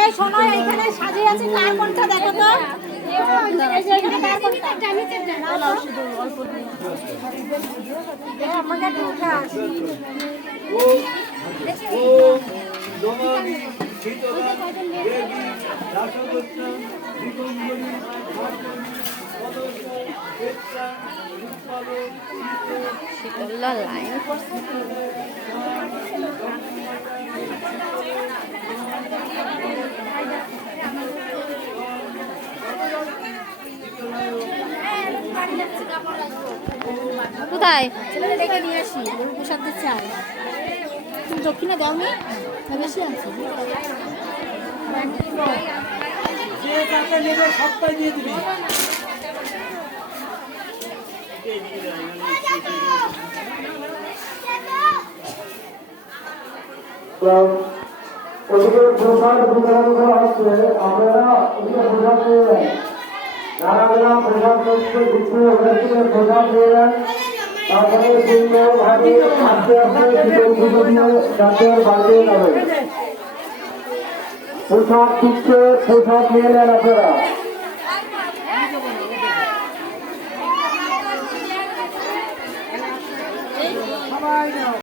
এই শোনো, এইখানে সাজিয়ে আছে কার কোনটা দেখো তো। আমাকে একটু উঠাস। কোথায় ছেলেকে ডেকে নিয়ে আসি, গরু পোষাতে চাই। তুমি দক্ষিণে দাও নি, বেশি আছে। সবটাই দিয়ে দিবি। ওদিকে প্রসাদ বিতরণ করা হচ্ছে, আপনারা ওদিকে প্রসাদ পেয়ে যান। যারা যারা প্রসাদ দিচ্ছে ওদেরকে প্রসাদ পেয়ে যান। তারপরে সুন্দরভাবে আস্তে আস্তে বিতরণ দিয়ে যাতে বাড়িয়ে যাবে। প্রসাদ দিচ্ছে, প্রসাদ নিয়ে নেন আপনারা।